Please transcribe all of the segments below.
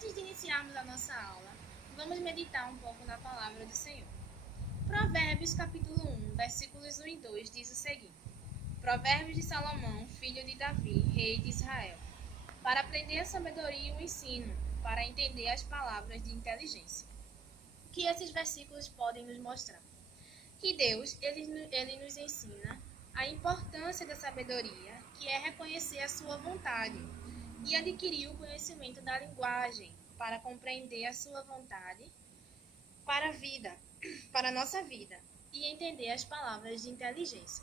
Antes de iniciarmos a nossa aula, vamos meditar um pouco na palavra do Senhor. Provérbios capítulo 1, versículos 1 e 2 diz o seguinte: Provérbios de Salomão, filho de Davi, rei de Israel, para aprender a sabedoria e o ensino, para entender as palavras de inteligência. O que esses versículos podem nos mostrar? Que Deus, ele nos ensina a importância da sabedoria, que é reconhecer a sua vontade, e adquirir o conhecimento da linguagem para compreender a sua vontade para a vida, para a nossa vida, e entender as palavras de inteligência.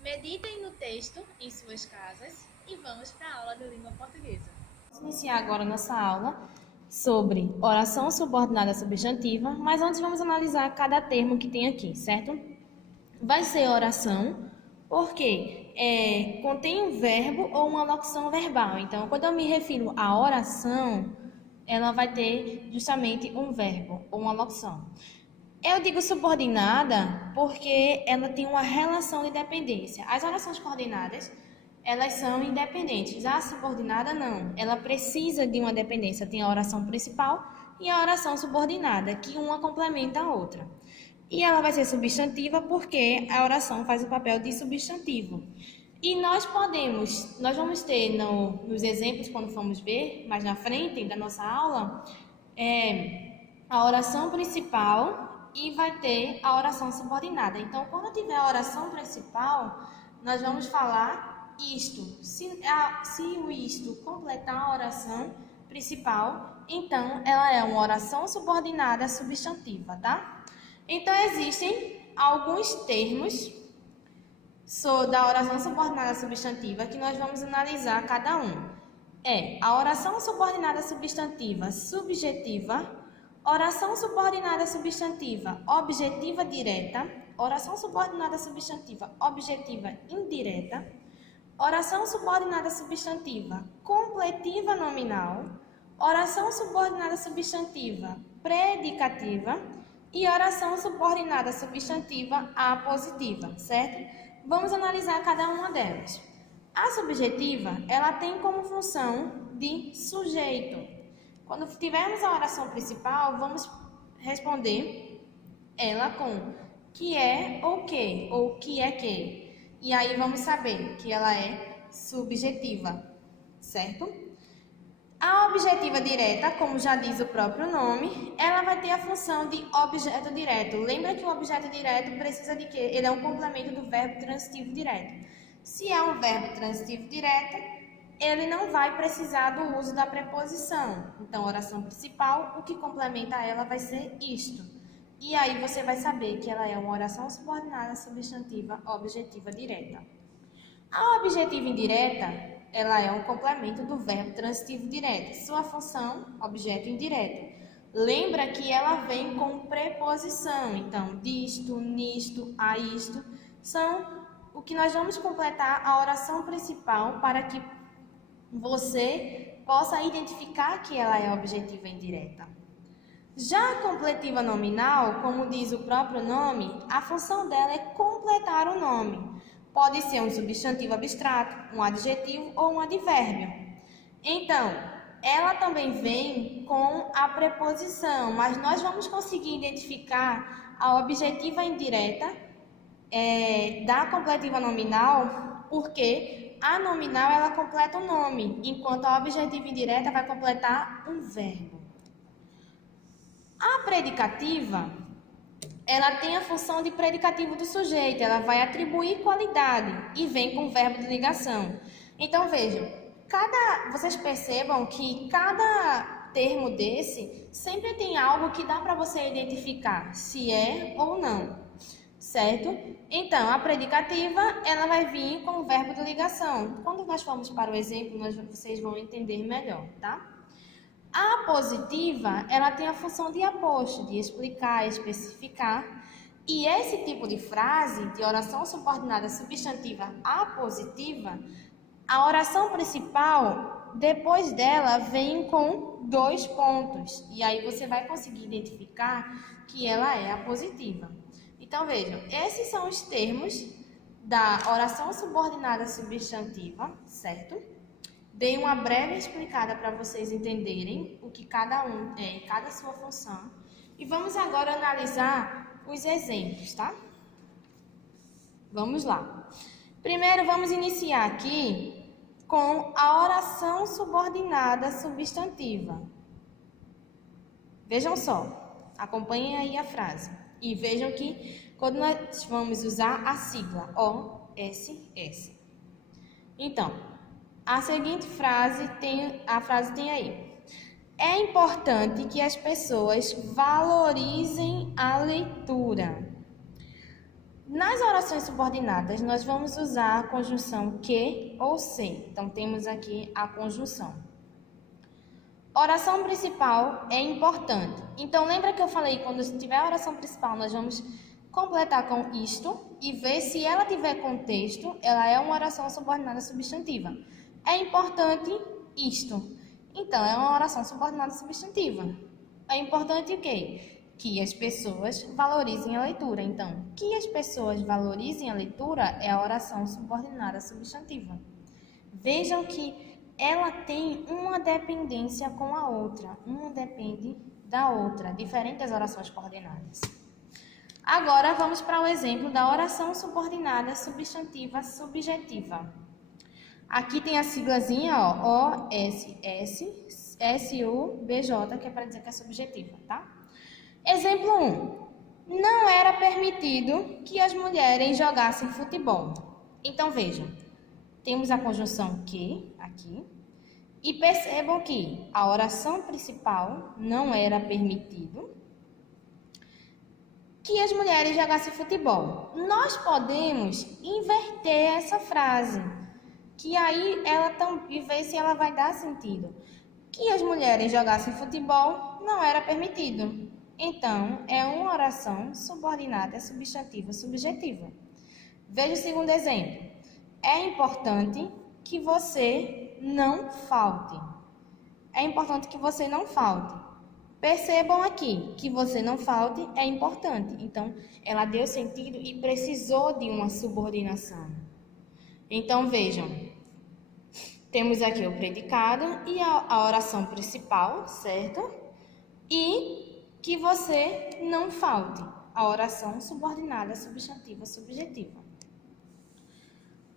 Meditem no texto em suas casas e vamos para a aula de língua portuguesa. Vamos iniciar agora nossa aula sobre oração subordinada substantiva, mas antes vamos analisar cada termo que tem aqui, certo? Vai ser oração porque contém um verbo ou uma locução verbal. Então, quando eu me refiro à oração, ela vai ter justamente um verbo ou uma locução. Eu digo subordinada porque ela tem uma relação de dependência. As orações coordenadas, elas são independentes. A subordinada não. Ela precisa de uma dependência. Tem a oração principal e a oração subordinada, que uma complementa a outra. E ela vai ser substantiva porque a oração faz o papel de substantivo. E nós vamos ter nos exemplos, quando formos ver mais na frente da nossa aula, a oração principal e vai ter a oração subordinada. Então, quando tiver a oração principal, nós vamos falar isto. Se o isto completar a oração principal, então ela é uma oração subordinada substantiva, tá? Então, existem alguns termos da oração subordinada substantiva que nós vamos analisar cada um. A oração subordinada substantiva subjetiva, oração subordinada substantiva objetiva direta, oração subordinada substantiva objetiva indireta, oração subordinada substantiva completiva nominal, oração subordinada substantiva predicativa e oração subordinada substantiva apositiva, certo? Vamos analisar cada uma delas. A subjetiva, ela tem como função de sujeito. Quando tivermos a oração principal, vamos responder ela com que é ou que é que. E aí vamos saber que ela é subjetiva, certo? A objetiva direta, como já diz o próprio nome, ela vai ter a função de objeto direto. Lembra que o objeto direto precisa de quê? Ele é um complemento do verbo transitivo direto. Se é um verbo transitivo direto, ele não vai precisar do uso da preposição. Então, a oração principal, o que complementa ela vai ser isto. E aí você vai saber que ela é uma oração subordinada substantiva objetiva direta. A objetiva indireta, ela é um complemento do verbo transitivo direto. Sua função, objeto indireto. Lembra que ela vem com preposição. Então, disto, nisto, a isto, são o que nós vamos completar a oração principal para que você possa identificar que ela é objetiva indireta. Já a completiva nominal, como diz o próprio nome, a função dela é completar o nome. Pode ser um substantivo abstrato, um adjetivo ou um advérbio. Então, ela também vem com a preposição, mas nós vamos conseguir identificar a objetiva indireta da completiva nominal, porque a nominal ela completa o nome, enquanto a objetiva indireta vai completar um verbo. A predicativa, ela tem a função de predicativo do sujeito, ela vai atribuir qualidade e vem com verbo de ligação. Então, vejam, vocês percebam que cada termo desse sempre tem algo que dá para você identificar se é ou não, certo? Então, a predicativa, ela vai vir com o verbo de ligação. Quando nós formos para o exemplo, vocês vão entender melhor, tá? A apositiva, ela tem a função de aposto, de explicar, especificar. E esse tipo de frase, de oração subordinada substantiva apositiva, a oração principal, depois dela, vem com 2 pontos. E aí você vai conseguir identificar que ela é apositiva. Então, vejam, esses são os termos da oração subordinada substantiva, certo? Dei uma breve explicada para vocês entenderem o que cada um é, cada sua função. E vamos agora analisar os exemplos, tá? Vamos lá. Primeiro, vamos iniciar aqui com a oração subordinada substantiva. Vejam só, acompanhem aí a frase. E vejam que quando nós vamos usar a sigla OSS. Então, a seguinte frase tem aí. É importante que as pessoas valorizem a leitura. Nas orações subordinadas, nós vamos usar a conjunção que ou se. Então, temos aqui a conjunção. Oração principal é importante. Então, lembra que eu falei, quando tiver a oração principal, nós vamos completar com isto e ver se ela tiver contexto, ela é uma oração subordinada substantiva. É importante isto. Então, é uma oração subordinada substantiva. É importante o quê? Que as pessoas valorizem a leitura. Então, que as pessoas valorizem a leitura é a oração subordinada substantiva. Vejam que ela tem uma dependência com a outra. Uma depende da outra, diferente das orações coordenadas. Agora, vamos para o exemplo da oração subordinada substantiva subjetiva. Aqui tem a siglazinha, ó, OSS, SUBJ, que é para dizer que é subjetiva, tá? Exemplo 1. Não era permitido que as mulheres jogassem futebol. Então, vejam, temos a conjunção que, aqui, e percebam que a oração principal não era permitido que as mulheres jogassem futebol. Nós podemos inverter essa frase, que aí e ver se ela vai dar sentido. Que as mulheres jogassem futebol não era permitido. Então, é uma oração subordinada substantiva subjetiva. Veja o segundo exemplo. É importante que você não falte. É importante que você não falte. Percebam aqui que você não falte é importante. Então, ela deu sentido e precisou de uma subordinação. Então, vejam. Temos aqui o predicado e a oração principal, certo? E que você não falte, a oração subordinada substantiva subjetiva.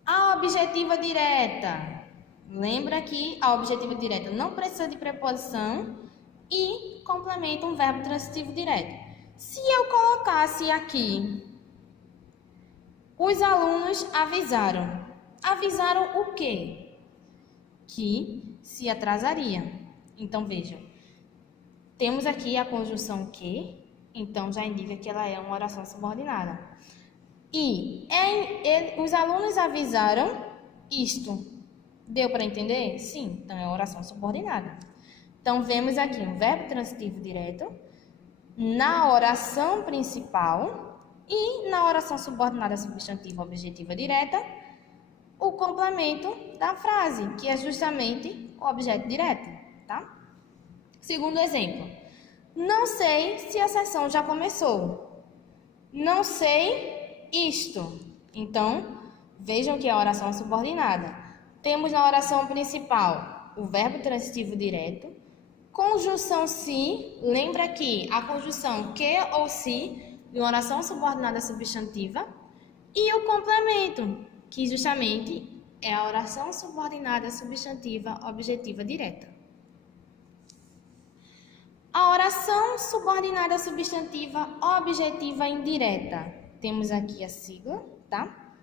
A objetiva direta. Lembra que a objetiva direta não precisa de preposição e complementa um verbo transitivo direto. Se eu colocasse aqui, os alunos avisaram. Avisaram o quê? Que se atrasaria. Então, vejam. Temos aqui a conjunção que, então já indica que ela é uma oração subordinada. E os alunos avisaram isto. Deu para entender? Sim, então é oração subordinada. Então, vemos aqui um verbo transitivo direto na oração principal e na oração subordinada substantiva objetiva direta, o complemento da frase, que é justamente o objeto direto, tá? Segundo exemplo, não sei se a sessão já começou. Não sei isto. Então, vejam que é a oração subordinada. Temos na oração principal o verbo transitivo direto, conjunção se, lembra que a conjunção que ou se, de uma oração subordinada substantiva, e o complemento, que justamente é a oração subordinada substantiva objetiva direta. A oração subordinada substantiva objetiva indireta. Temos aqui a sigla, tá?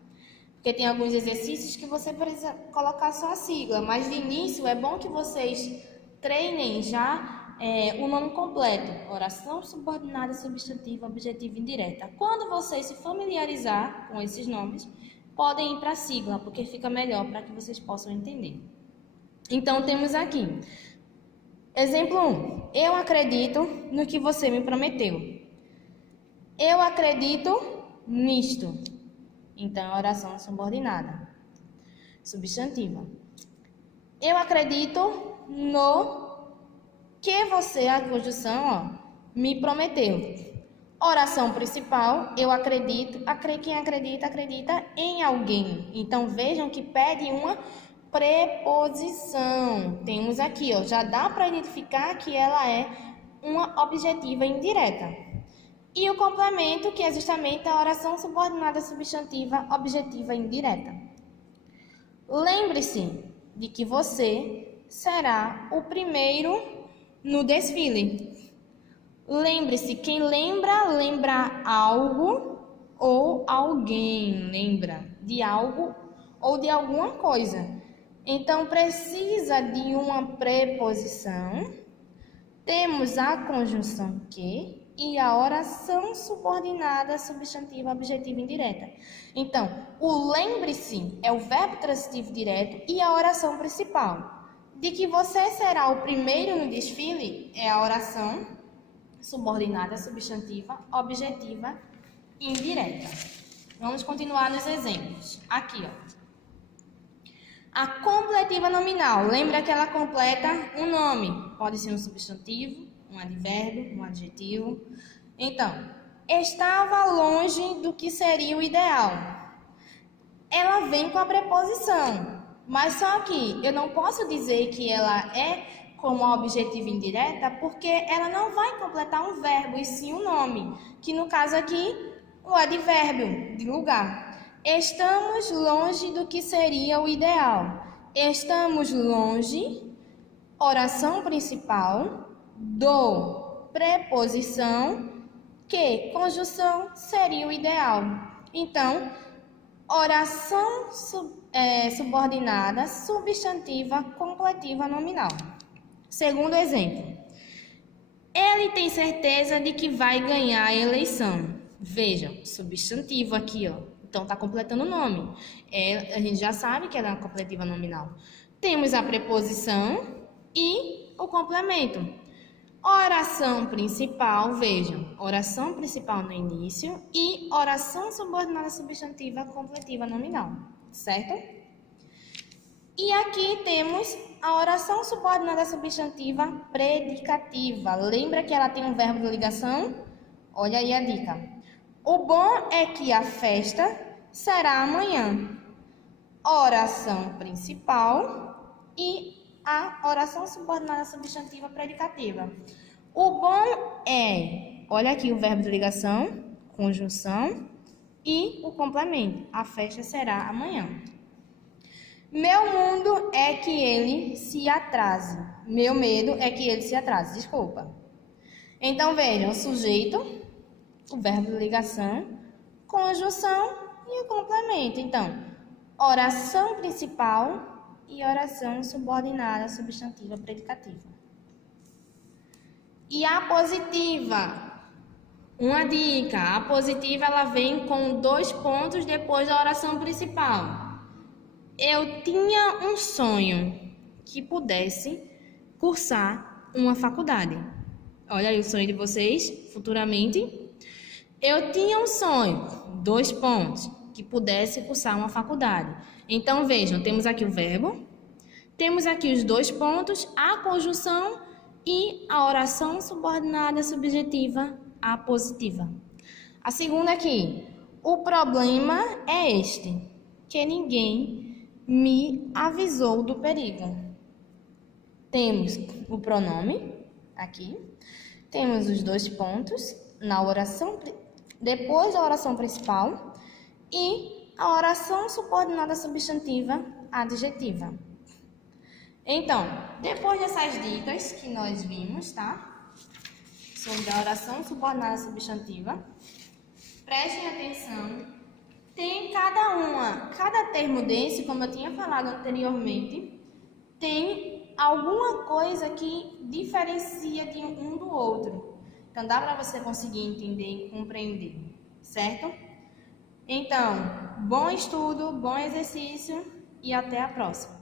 Porque tem alguns exercícios que você precisa colocar só a sigla, mas de início é bom que vocês treinem já o nome completo. Oração subordinada substantiva objetiva indireta. Quando vocês se familiarizar com esses nomes, podem ir para a sigla, porque fica melhor para que vocês possam entender. Então, temos aqui. Exemplo 1. Eu acredito no que você me prometeu. Eu acredito nisto. Então, é oração subordinada. Substantiva. Eu acredito no que você, a conjunção, me prometeu. Oração principal, eu acredito. Quem acredita, acredita em alguém. Então, vejam que pede uma preposição. Temos aqui, ó, já dá para identificar que ela é uma objetiva indireta. E o complemento, que é justamente a oração subordinada substantiva objetiva indireta. Lembre-se de que você será o primeiro no desfile. Lembre-se, quem lembra, lembra algo ou alguém. Lembra de algo ou de alguma coisa. Então, precisa de uma preposição. Temos a conjunção que e a oração subordinada substantiva objetiva indireta. Então, o lembre-se é o verbo transitivo direto e a oração principal. De que você será o primeiro no desfile é a oração subordinada substantiva objetiva indireta. Vamos continuar nos exemplos. Aqui, ó. A completiva nominal. Lembra que ela completa um nome. Pode ser um substantivo, um advérbio, um adjetivo. Então, estava longe do que seria o ideal. Ela vem com a preposição, mas só que eu não posso dizer que ela é como a objetiva indireta, porque ela não vai completar um verbo, e sim um nome, que no caso aqui, o advérbio de lugar. Estamos longe do que seria o ideal. Estamos longe, oração principal, do, preposição, que, conjunção, seria o ideal. Então, oração subordinada, substantiva, completiva, nominal. Segundo exemplo. Ele tem certeza de que vai ganhar a eleição. Veja, substantivo aqui, ó. Então, está completando o nome. A gente já sabe que ela é uma completiva nominal. Temos a preposição e o complemento. Oração principal, vejam, oração principal no início e oração subordinada substantiva completiva nominal, certo? E aqui temos a oração subordinada substantiva predicativa. Lembra que ela tem um verbo de ligação? Olha aí a dica. O bom é que a festa será amanhã. Oração principal e a oração subordinada substantiva predicativa. O bom é, olha aqui o verbo de ligação, conjunção e o complemento. A festa será amanhã. Meu mundo é que ele se atrase. Meu medo é que ele se atrase, desculpa. Então vejam, o sujeito, o verbo de ligação, conjunção e o complemento. Então, oração principal e oração subordinada substantiva predicativa. E a positiva. Uma dica, a positiva ela vem com 2 pontos depois da oração principal. Eu tinha um sonho que pudesse cursar uma faculdade. Olha aí o sonho de vocês, futuramente. Eu tinha um sonho, 2 pontos, que pudesse cursar uma faculdade. Então, vejam, temos aqui o verbo, temos aqui os 2 pontos, a conjunção e a oração subordinada subjetiva, a positiva. A segunda aqui, o problema é este, que ninguém me avisou do perigo. Temos o pronome aqui, temos os 2 pontos na oração, depois da oração principal e a oração subordinada substantiva adjetiva. Então, depois dessas dicas que nós vimos, tá? Sobre a oração subordinada substantiva, prestem atenção. Tem cada termo desse, como eu tinha falado anteriormente, tem alguma coisa que diferencia de um do outro. Então, dá para você conseguir entender e compreender, certo? Então, bom estudo, bom exercício e até a próxima.